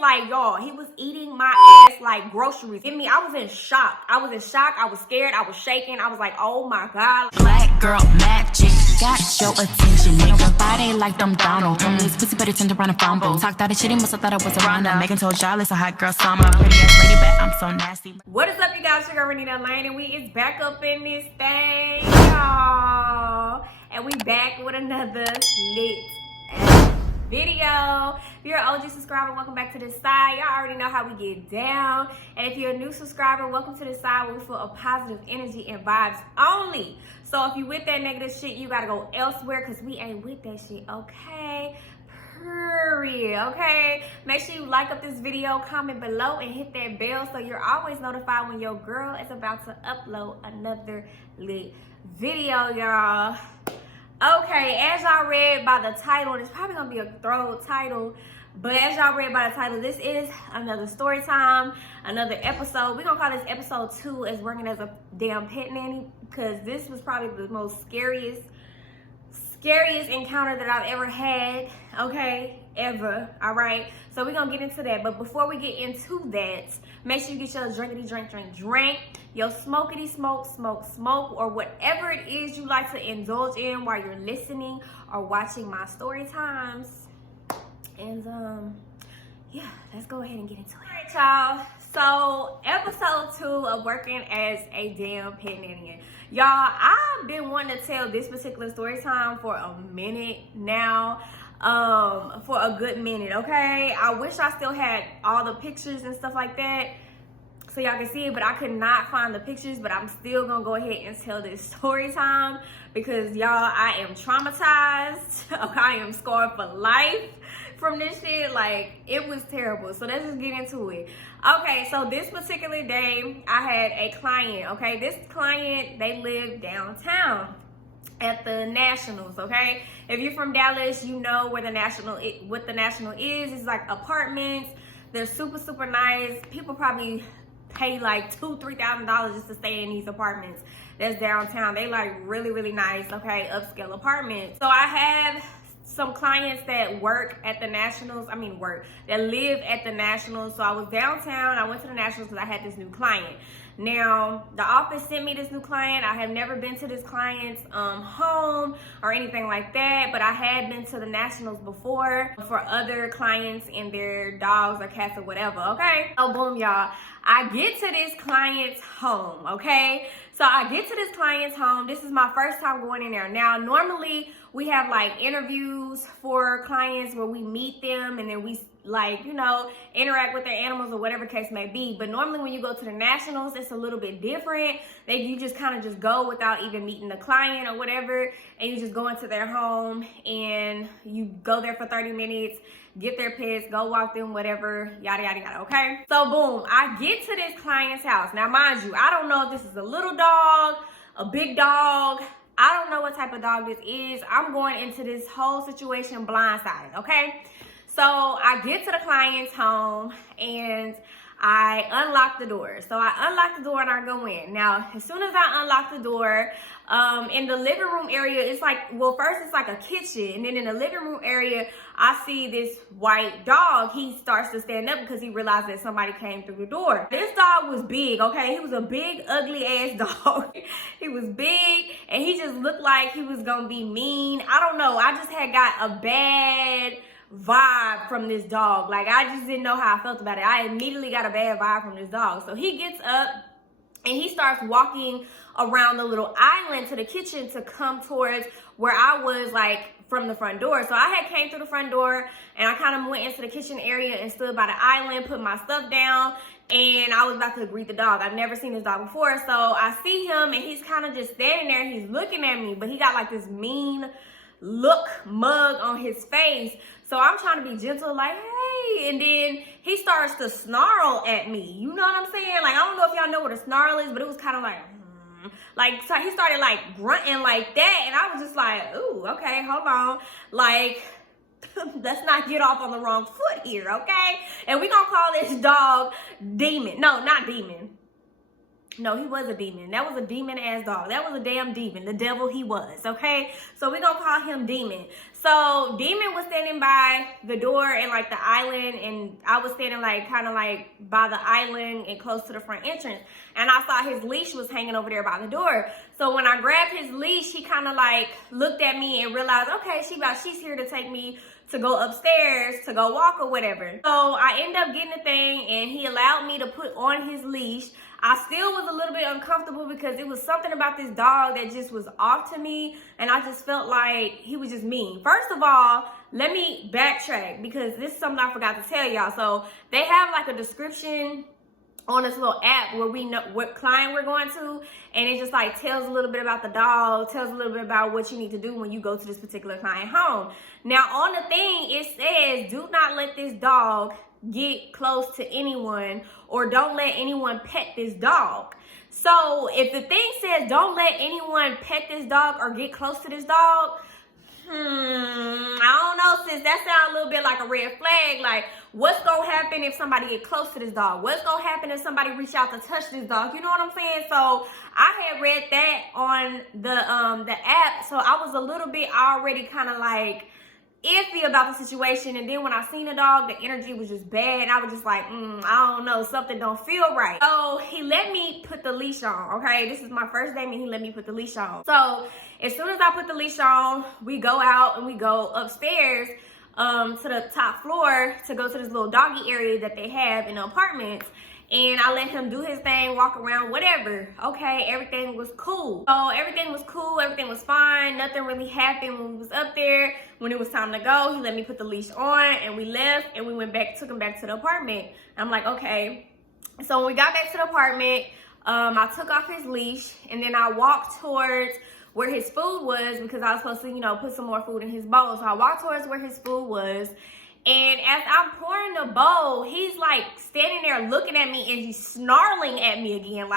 like, y'all, he was eating my ass like groceries. Get me? I was in shock. I was scared. I was shaking. I was like, oh my God. Black girl magic. Got your attention, nigga. Body like them Donald. Told me this pussy better turn around and fumble. Talked out of shit, he must have thought I was around her. Megan told y'all it's a hot girl summer. Pretty ass lady, but I'm so nasty. What is up, you guys? It's your girl Renitaalane, and we is back up in this thing, y'all. And we back with another lit video. If you're an OG subscriber, welcome back to this side. Y'all already know how we get down. And if you're a new subscriber, welcome to this side where we feel a positive energy and vibes only. So if you with that negative shit, you gotta go elsewhere because we ain't with that shit, okay? Period, okay? Make sure you like up this video, comment below, and hit that bell so you're always notified when your girl is about to upload another lit video, y'all. Okay, as y'all read by the title, and it's probably gonna be a throw title, but as y'all read by the title, this is another story time, another episode. We're gonna call this episode 2 as working as a damn pet nanny, because this was probably the most scariest encounter that I've ever had, okay, ever. All right, so we're gonna get into that, but before we get into that, make sure you get your drinkity drink, your smokity smoke, or whatever it is you like to indulge in while you're listening or watching my story times. And yeah, let's go ahead and get into it. All right, y'all, so episode 2 of working as a damn pet nanny. Y'all, I've been wanting to tell this particular story time for a minute now, for a good minute, okay? I wish I still had all the pictures and stuff like that so y'all can see it, but I could not find the pictures. But I'm still gonna go ahead and tell this story time because y'all, I am traumatized. Okay, I am scarred for life from this shit. Like, it was terrible. So let's just get into it. Okay, so this particular day I had a client. Okay, this client, they live downtown at the Nationals. Okay, if you're from Dallas, you know where the National is. It's like apartments. They're super nice. People probably pay like $2,000-$3,000 just to stay in these apartments that's downtown. They like really nice, okay, upscale apartments. So I have some clients that work at the Nationals. That live at the Nationals. So I was downtown. I went to the Nationals because I had this new client. Now, the office sent me this new client. I have never been to this client's home or anything like that, but I had been to the Nationals before for other clients and their dogs or cats or whatever, okay? So boom, y'all. I get to this client's home, okay? So I get to this client's home. This is my first time going in there. Now, normally we have like interviews for clients where we meet them and then we like, you know, interact with their animals or whatever case may be. But normally when you go to the Nationals, it's a little bit different. You just kind of just go without even meeting the client or whatever. And you just go into their home and you go there for 30 minutes, get their pets, go walk them, whatever, yada, yada, yada, okay? So boom, I get to this client's house. Now, mind you, I don't know if this is a little dog, a big dog. I don't know what type of dog this is. I'm going into this whole situation blindsided, okay? So I get to the client's home and I unlock the door. So I unlock the door and I go in. Now, as soon as I unlock the door, in the living room area, it's like, well, first it's like a kitchen. And then in the living room area, I see this white dog. He starts to stand up because he realized that somebody came through the door. This dog was big, okay? He was a big, ugly ass dog. He was big and he just looked like he was gonna be mean. I don't know. I just had got a bad vibe from this dog. Like, I just didn't know how I felt about it. I immediately got a bad vibe from this dog. So he gets up and he starts walking around the little island to the kitchen to come towards where I was, like, from the front door. So I had came through the front door and I kind of went into the kitchen area and stood by the island, put my stuff down, and I was about to greet the dog. I've never seen this dog before. So I see him and he's kind of just standing there and he's looking at me, but he got like this mean mug on his face. So I'm trying to be gentle, like, hey, and then he starts to snarl at me. You know what I'm saying? Like, I don't know if y'all know what a snarl is, but it was kind of like, like, so he started like grunting like that, and I was just like, ooh, okay, hold on. Like, let's not get off on the wrong foot here, okay? And we gonna call this dog Demon. No, not Demon. No, he was a demon. That was a demon-ass dog. That was a damn demon. The devil he was, okay? So we're gonna call him Demon. So Demon was standing by the door and like the island, and I was standing like kind of like by the island and close to the front entrance. And I saw his leash was hanging over there by the door. So when I grabbed his leash, he kind of like looked at me and realized, okay, she's here to take me to go upstairs to go walk or whatever. So I ended up getting the thing, and he allowed me to put on his leash. I still was a little bit uncomfortable because it was something about this dog that just was off to me, and I just felt like he was just mean. First of all, let me backtrack because this is something I forgot to tell y'all. So they have like a description on this little app where we know what client we're going to, and it just like tells a little bit about the dog, tells a little bit about what you need to do when you go to this particular client home. Now on the thing, it says, do not let this dog get close to anyone, or don't let anyone pet this dog. So if the thing says don't let anyone pet this dog or get close to this dog, I don't know, sis, that sounds a little bit like a red flag. Like, what's gonna happen if somebody get close to this dog? What's gonna happen if somebody reach out to touch this dog? You know what I'm saying? So I had read that on the app, so I was a little bit already kind of like iffy about the situation. And then when I seen the dog, the energy was just bad. I was just like, I don't know, something don't feel right. So he let me put the leash on, okay? This is my first day, and he let me put the leash on. So as soon as I put the leash on, we go out and we go upstairs to the top floor to go to this little doggy area that they have in the apartments. And I let him do his thing, walk around, whatever. Okay, everything was cool. So everything was cool, everything was fine. Nothing really happened when we was up there. When it was time to go, he let me put the leash on, and we left, and we went back, took him back to the apartment. I'm like, okay. So when we got back to the apartment, I took off his leash, and then I walked towards where his food was because I was supposed to, you know, put some more food in his bowl. So I walked towards where his food was. And as I'm pouring the bowl, he's like standing there looking at me, and he's snarling at me again.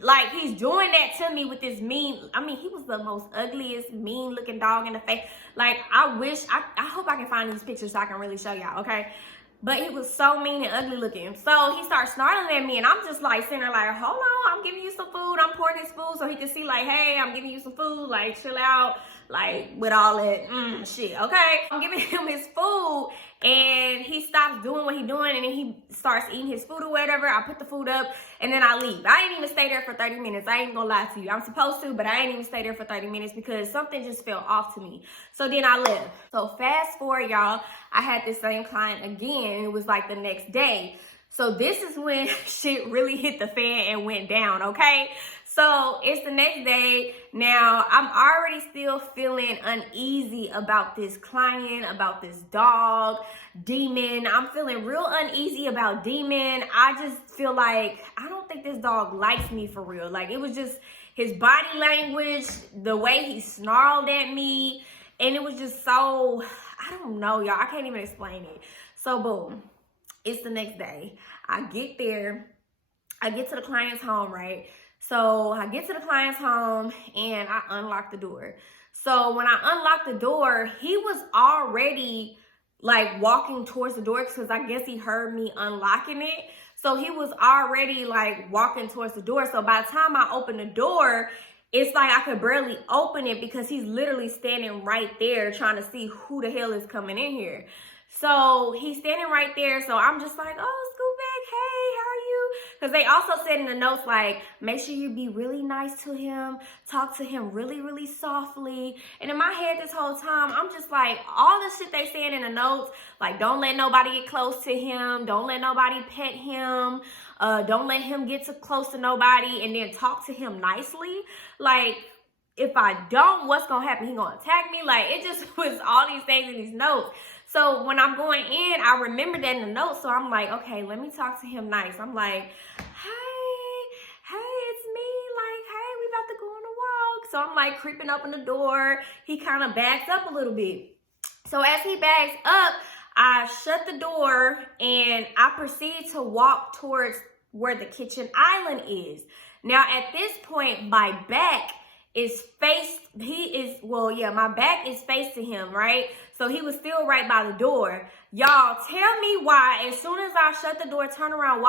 Like he's doing that to me with this mean, I mean, he was the most ugliest, mean looking dog in the face. Like I hope I can find these pictures so I can really show y'all, okay? But he was so mean and ugly looking. So he starts snarling at me, and I'm just like sitting there like, hold on, I'm giving you some food. I'm pouring his food so he can see like, hey, I'm giving you some food, like chill out. Like with all that shit, okay? I'm giving him his food, and he stops doing what he's doing, and then he starts eating his food or whatever. I put the food up, and then I leave. I ain't even stay there for 30 minutes. I ain't gonna lie to you. I'm supposed to, but I ain't even stay there for 30 minutes because something just felt off to me. So then I left. So fast forward, y'all, I had this same client again. It was like the next day. So this is when shit really hit the fan and went down, okay? So it's the next day. Now, I'm already still feeling uneasy about this client, about this dog, Demon. I'm feeling real uneasy about Demon. I just feel like I don't think this dog likes me for real. Like, it was just his body language, the way he snarled at me, and it was just so, I don't know, y'all. I can't even explain it. So, boom. It's the next day. I get there. I get to the client's home, right? So I get to the client's home, and I unlock the door. So when I unlocked the door, he was already like walking towards the door because I guess he heard me unlocking it. So he was already like walking towards the door. So by the time I opened the door, it's like I could barely open it because he's literally standing right there trying to see who the hell is coming in here. So he's standing right there. So I'm just like, oh, scoot back. Hey, how are you? Because they also said in the notes, like, make sure you be really nice to him. Talk to him really, really softly. And in my head this whole time, I'm just like, all the shit they said in the notes, like, don't let nobody get close to him. Don't let nobody pet him. Don't let him get too close to nobody. And then talk to him nicely. Like, if I don't, what's going to happen? He going to attack me? Like, it just was all these things in these notes. So when I'm going in, I remember that in the notes. So I'm like, okay, let me talk to him nice. I'm like, hey, it's me. Like, hey, we about to go on a walk. So I'm like creeping up on the door. He kind of backs up a little bit. So as he backs up, I shut the door and I proceed to walk towards where the kitchen island is. Now at this point, my back is faced, my back is faced to him, right? So he was still right by the door. Y'all, tell me why as soon as I shut the door, turn around,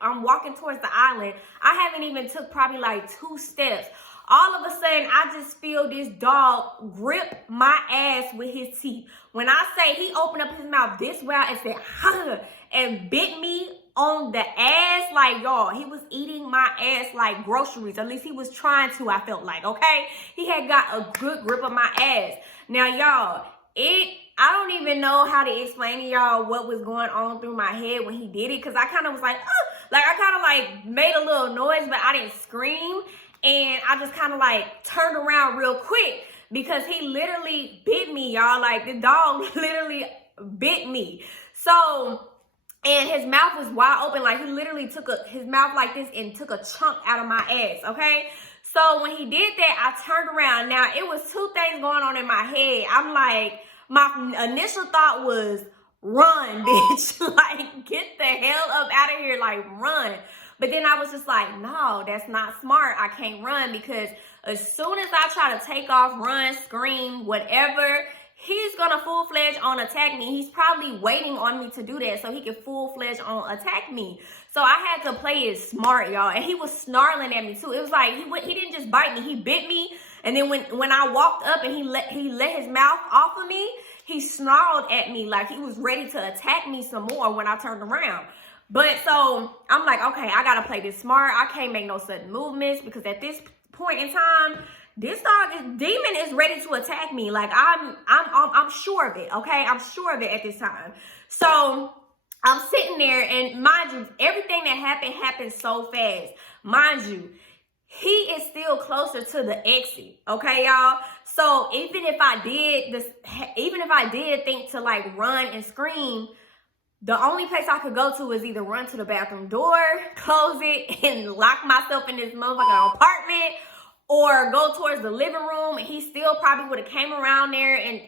I'm walking towards the island, I haven't even took probably like 2 steps. All of a sudden, I just feel this dog grip my ass with his teeth. When I say he opened up his mouth this way and said, huh, and bit me on the ass, like, y'all, he was eating my ass like groceries. At least he was trying to, I felt like, okay? He had got a good grip of my ass. Now, y'all, I don't even know how to explain to y'all what was going on through my head when he did it, because I kind of was like, like, I kind of like made a little noise, but I didn't scream. And I just kind of like turned around real quick because he literally bit me, y'all. Like, the dog literally bit me. So, and his mouth was wide open. Like, he literally took his mouth like this and took a chunk out of my ass, okay? So when he did that, I turned around. Now, it was 2 things going on in my head. I'm like, my initial thought was, run, bitch. Like, get the hell up out of here. Like, run. But then I was just like, no, that's not smart. I can't run, because as soon as I try to take off, run, scream, whatever, he's going to full-fledged on attack me. He's probably waiting on me to do that so he can full-fledged on attack me. So I had to play it smart, y'all. And he was snarling at me too. It was like he didn't just bite me. He bit me. And then when I walked up and he let his mouth off of me, he snarled at me like he was ready to attack me some more when I turned around. But so I'm like, okay, I gotta play this smart. I can't make no sudden movements, because at this point in time, this demon is ready to attack me. Like, I'm sure of it. Okay, I'm sure of it at this time. So I'm sitting there, and mind you, everything that happened so fast. Mind you, he is still closer to the exit. Okay, y'all. So even if I did think to like run and scream, the only place I could go to is either run to the bathroom door, close it, and lock myself in this motherfucking apartment, or go towards the living room, and he still probably would have came around there, and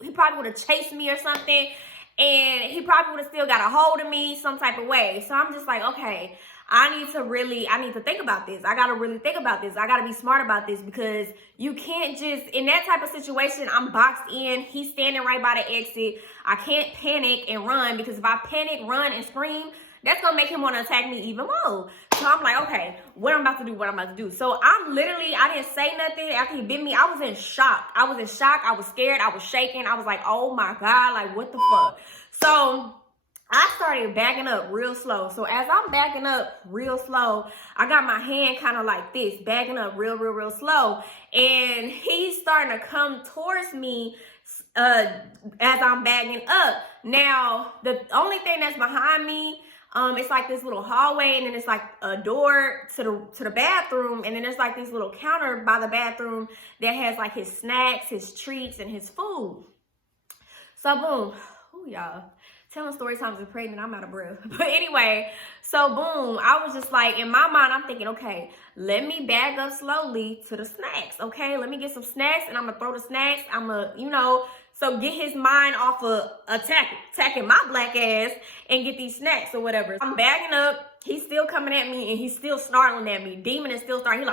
he probably would have chased me or something, and he probably would have still got a hold of me some type of way. So I'm just like, okay, I need to think about this. I got to really think about this. I got to be smart about this, because you can't just, in that type of situation, I'm boxed in. He's standing right by the exit. I can't panic and run, because if I panic, run, and scream, that's going to make him want to attack me even more. So I'm like, okay, what I'm about to do. So I didn't say nothing after he bit me. I was in shock. I was scared. I was shaking. I was like, oh my God, like, what the fuck? So I started backing up real slow. So as I'm backing up real slow, I got my hand kind of like this, backing up real slow. And he's starting to come towards me as I'm backing up. Now, the only thing that's behind me, it's like this little hallway, and then it's like a door to the bathroom, and then there's like this little counter by the bathroom that has like his snacks, his treats, and his food. So boom, ooh, y'all. Telling story times is pregnant, I'm out of breath. But anyway, so boom, I was just like, in my mind, I'm thinking, okay, let me back up slowly to the snacks, okay? Let me get some snacks, and I'm gonna throw the snacks. I'm gonna, so get his mind off of attacking my black ass and get these snacks or whatever. I'm backing up. He's still coming at me, and he's still snarling at me. Demon is still snarling.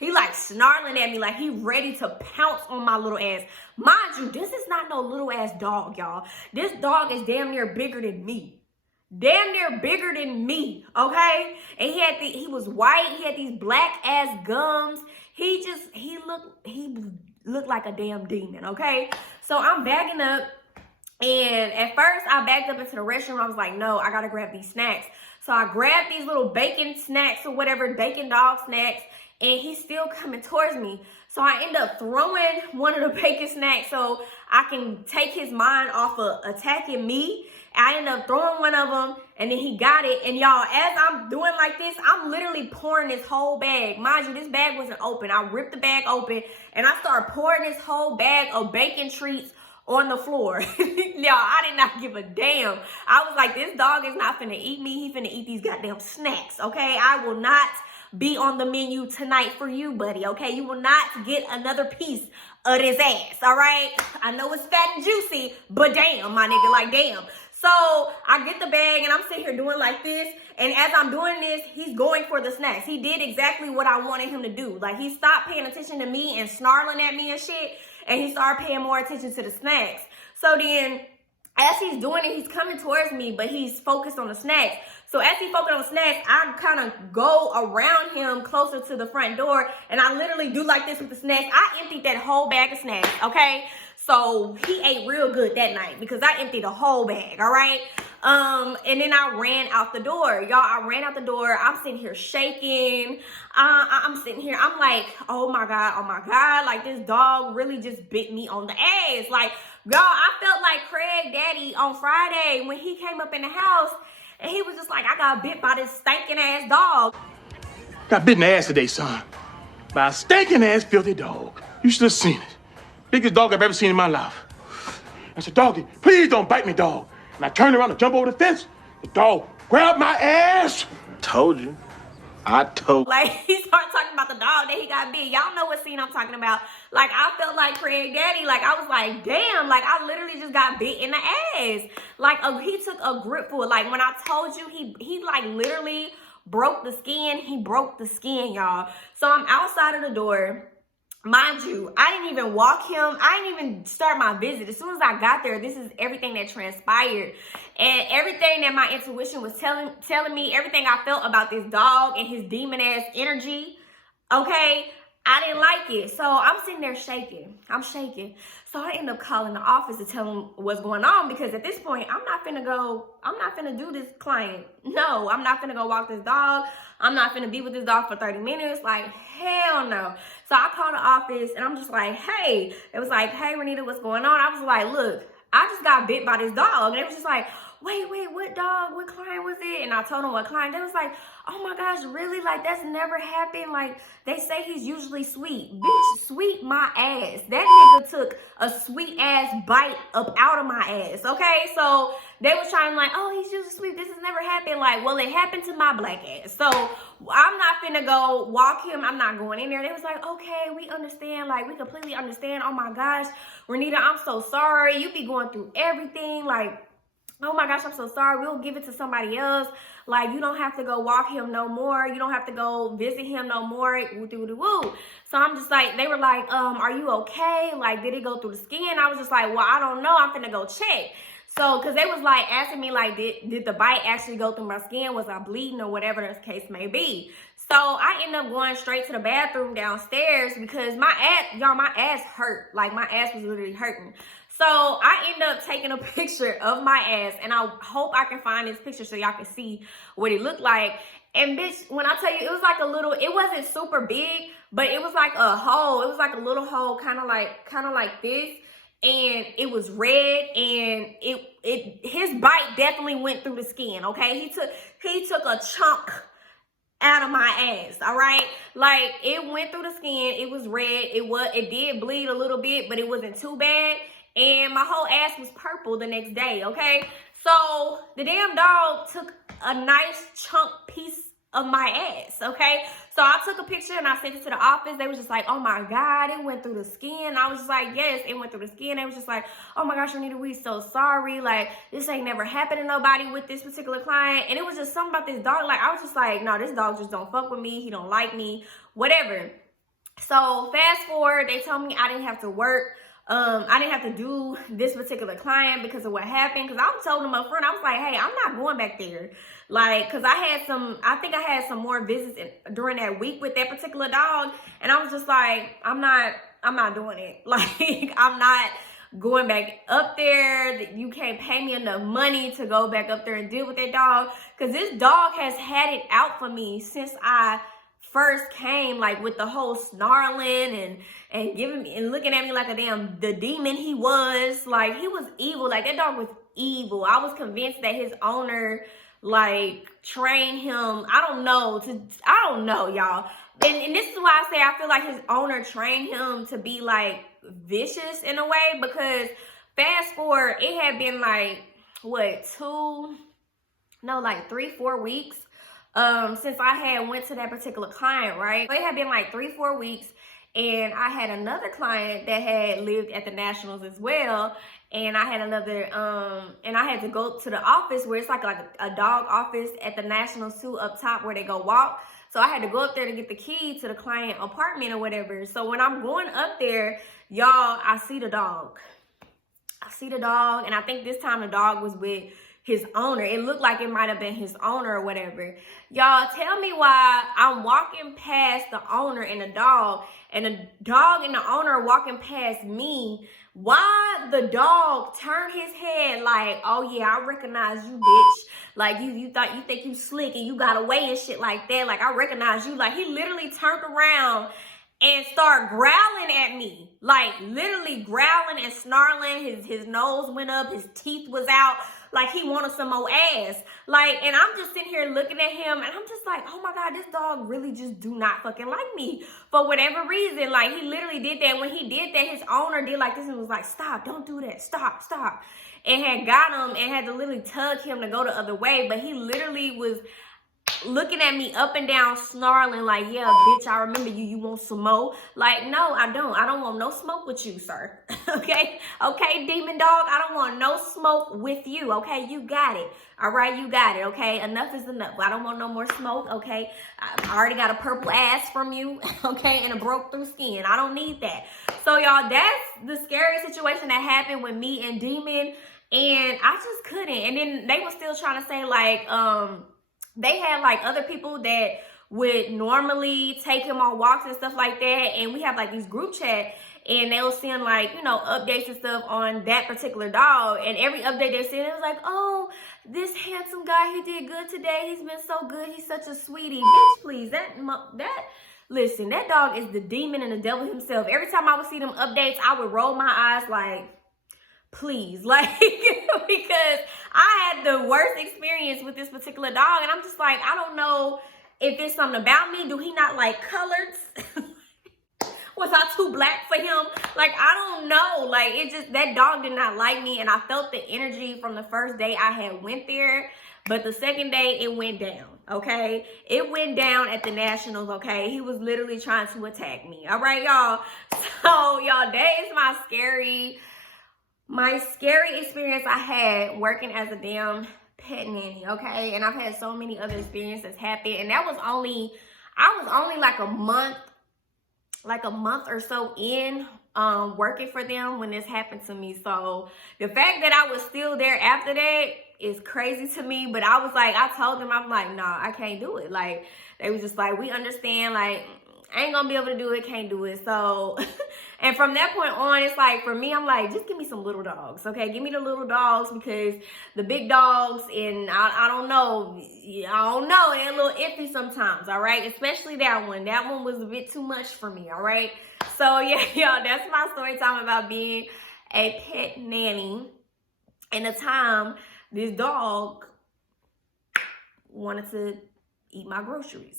He like snarling at me like he ready to pounce on my little ass. Mind you, this is not no little ass dog, y'all. This dog is damn near bigger than me. Damn near bigger than me, okay? And he was white. He had these black ass gums. He looked like a damn demon, okay? So I'm backing up, and at first I backed up into the restroom. I was like, no, I gotta grab these snacks. So I grabbed these little bacon snacks or whatever, bacon dog snacks, and he's still coming towards me. So I end up throwing one of the bacon snacks so I can take his mind off of attacking me. I end up throwing one of them, and then he got it. And y'all, as I'm doing like this, I'm literally pouring this whole bag. Mind you, this bag wasn't open. I ripped the bag open, and I started pouring this whole bag of bacon treats on the floor. Y'all, I did not give a damn. I was like, this dog is not finna eat me. He finna eat these goddamn snacks, okay? I will not be on the menu tonight for you, buddy, okay? You will not get another piece of this ass, all right? I know it's fat and juicy, but damn, my nigga, like, damn. So I get the bag, and I'm sitting here doing like this, and as I'm doing this, he's going for the snacks. He did exactly what I wanted him to do. Like, he stopped paying attention to me and snarling at me and shit, and he started paying more attention to the snacks. So then, as he's doing it, he's coming towards me, but he's focused on the snacks. So as he focused on the snacks, I kind of go around him closer to the front door, and I literally do like this with the snacks. I emptied that whole bag of snacks, okay? So he ate real good that night because I emptied the whole bag, all right? And then I ran out the door. Y'all, I ran out the door. I'm sitting here shaking. I'm sitting here. I'm like, oh my God. Like, this dog really just bit me on the ass. Like, y'all, I felt like Craig Daddy on Friday when he came up in the house and he was just like, I got bit by this stinking ass dog. Got bit in the ass today, son. By a stinking ass filthy dog. You should have seen it. Biggest dog I've ever seen in my life. I said, doggy, please don't bite me, dog. And I turned around to jump over the fence. The dog grabbed my ass. Told you. I told. Like, he started talking about the dog that he got bit. Y'all know what scene I'm talking about. Like, I felt like Craig Daddy. Like, I was like, damn. Like, I literally just got bit in the ass. Like, he took a grip for it. Like, when I told you, he like literally broke the skin. He broke the skin, y'all. So I'm outside of the door. Mind you, I didn't even walk him. I didn't even start my visit. As soon as I got there, this is everything that transpired. And everything that my intuition was telling me, everything I felt about this dog and his demon-ass energy, okay? I didn't like it. So I'm sitting there shaking. I'm shaking. So I end up calling the office to tell them what's going on because at this point, I'm not finna do this client. No, I'm not finna go walk this dog. I'm not finna be with this dog for 30 minutes. Like, hell no. So I called the office and I'm just like, hey. It was like, hey, Renita, what's going on? I was like, look, I just got bit by this dog. And it was just like, wait, what dog? What client was it? And I told them what client. They was like, oh my gosh, really? Like, that's never happened. Like, they say he's usually sweet. Bitch, sweet my ass. That nigga took a sweet ass bite up out of my ass, okay? So they was trying to like, oh, he's usually sweet. This has never happened. Like, well, it happened to my black ass. So I'm not finna go walk him. I'm not going in there. They was like, okay, we understand. Like, we completely understand. Oh my gosh, Renita, I'm so sorry. You be going through everything. Like, oh my gosh, I'm so sorry. We'll give it to somebody else. Like, you don't have to go walk him no more. You don't have to go visit him no more. Woo. So I'm just like, they were like, are you okay? Like, did it go through the skin? I was just like, well, I don't know. I'm finna go check. So, because they was like asking me, like, did the bite actually go through my skin? Was I bleeding or whatever the case may be? So I ended up going straight to the bathroom downstairs because my ass hurt. Like, my ass was literally hurting. So I ended up taking a picture of my ass, and I hope I can find this picture so y'all can see what it looked like. And bitch, when I tell you, it was like a little, it wasn't super big, but it was like a hole. It was like a little hole, kind of like this. And it was red, and his bite definitely went through the skin, okay? He took a chunk out of my ass, all right? Like, it went through the skin. It was red. It did bleed a little bit, but it wasn't too bad. And my whole ass was purple the next day, okay? So the damn dog took a nice chunk piece of my ass, okay? So I took a picture and I sent it to the office. They was just like, oh my God, it went through the skin. I was just like, yes, it went through the skin. They was just like, oh my gosh, Renita, we so sorry. Like, this ain't never happened to nobody with this particular client. And it was just something about this dog. Like, I was just like, no, this dog just don't fuck with me. He don't like me, whatever. So fast forward, they told me I didn't have to work. I didn't have to do this particular client because of what happened. Because I told them up front, I was like, hey, I'm not going back there. Like, because I think I had some more visits during that week with that particular dog. And I was just like, I'm not doing it. Like, I'm not going back up there. You can't pay me enough money to go back up there and deal with that dog. Because this dog has had it out for me since I first came, like, with the whole snarling and giving me and looking at me like the demon he was. Like, he was evil. Like, that dog was evil. I was convinced that his owner, like, trained him. I don't know, y'all. And this is why I say I feel like his owner trained him to be, like, vicious in a way. Because fast forward, it had been like, what, 3-4 weeks since I had went to that particular client, right? It had been like 3-4 weeks, and I had another client that had lived at the Nationals as well, and I had another, and I had to go to the office where it's like a dog office at the Nationals too, up top where they go walk. So I had to go up there to get the key to the client apartment or whatever. So when I'm going up there, Y'all, I see the dog. And I think this time the dog was with his owner. It looked like it might have been his owner or whatever. Y'all, tell me why I'm walking past the owner and the dog and the owner are walking past me. Why the dog turned his head like, oh yeah, I recognize you, bitch. Like you think you slick and you got away and shit like that. Like I recognize you. Like he literally turned around and start growling at me, like literally growling and snarling. His nose went up, his teeth was out, like he wanted some more ass. Like, and I'm just sitting here looking at him and I'm just like, oh my God, this dog really just do not fucking like me for whatever reason. Like he literally did that. When he did that, his owner did like this and was like, stop, don't do that, stop. And had got him and had to literally tug him to go the other way. But he literally was looking at me up and down, snarling like, yeah, bitch, I remember you. You want some more? Like, no, I don't want no smoke with you, sir. Okay, demon dog, I don't want no smoke with you. Okay, you got it. All right, you got it. Okay, enough is enough. I don't want no more smoke. Okay, I already got a purple ass from you. Okay, and a broke through skin. I don't need that. So y'all, that's the scary situation that happened with me and Demon, and I just couldn't. And then they were still trying to say like, they had like other people that would normally take him on walks and stuff like that. And we have like these group chat and they'll send like, you know, updates and stuff on that particular dog. And every update they send, it was like, oh, this handsome guy, he did good today. He's been so good. He's such a sweetie. Bitch, please. Listen, that dog is the demon and the devil himself. Every time I would see them updates, I would roll my eyes like, please, like, because I had the worst experience with this particular dog, and I'm just like, I don't know if it's something about me. Do he not like colors? Was I too black for him? Like, I don't know. Like, it just, that dog did not like me, and I felt the energy from the first day I had went there, but the second day, it went down, okay? It went down at the Nationals, okay? He was literally trying to attack me, all right, y'all? So, y'all, that is my scary experience I had working as a damn pet nanny, okay? And I've had so many other experiences happen, and that was only, I was only like a month or so in working for them when this happened to me. So the fact that I was still there after that is crazy to me. But I was like, I told them, I'm like, nah, I can't do it. Like, they was just like, we understand, like, I ain't gonna be able to do it, can't do it. So, and from that point on, it's like, for me, I'm like, just give me some little dogs, okay? Give me the little dogs, because the big dogs, and I don't know, they're a little iffy sometimes, all right? Especially that one. That one was a bit too much for me, all right? So, yeah, y'all, that's my story time about being a pet nanny. And the time this dog wanted to eat my groceries.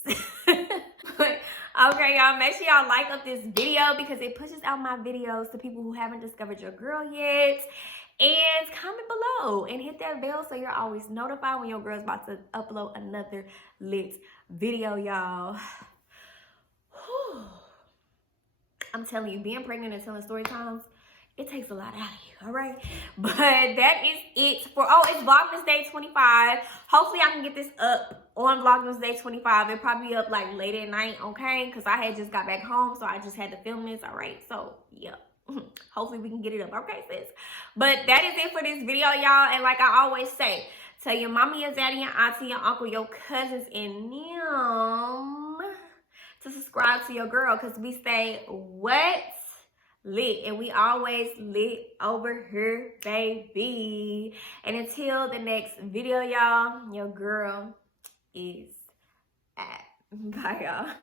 Okay, y'all, make sure y'all like up this video because it pushes out my videos to people who haven't discovered your girl yet. And comment below and hit that bell so you're always notified when your girl's about to upload another lit video, y'all. I'm telling you, being pregnant and telling story times, it takes a lot out of you, all right? But that is it for, oh, it's Vlogmas Day 25. Hopefully I can get this up on Vlogmas Day 25. It'll probably be up like late at night, okay? Because I had just got back home, so I just had to film this, all right? So, yeah. Hopefully we can get it up, okay, sis? But that is it for this video, y'all. And like I always say, tell your mommy, your daddy, your auntie, your uncle, your cousins, and them to subscribe to your girl, because we stay what? Lit, and we always lit over here, baby. And until the next video, y'all, your girl is at. Bye, y'all.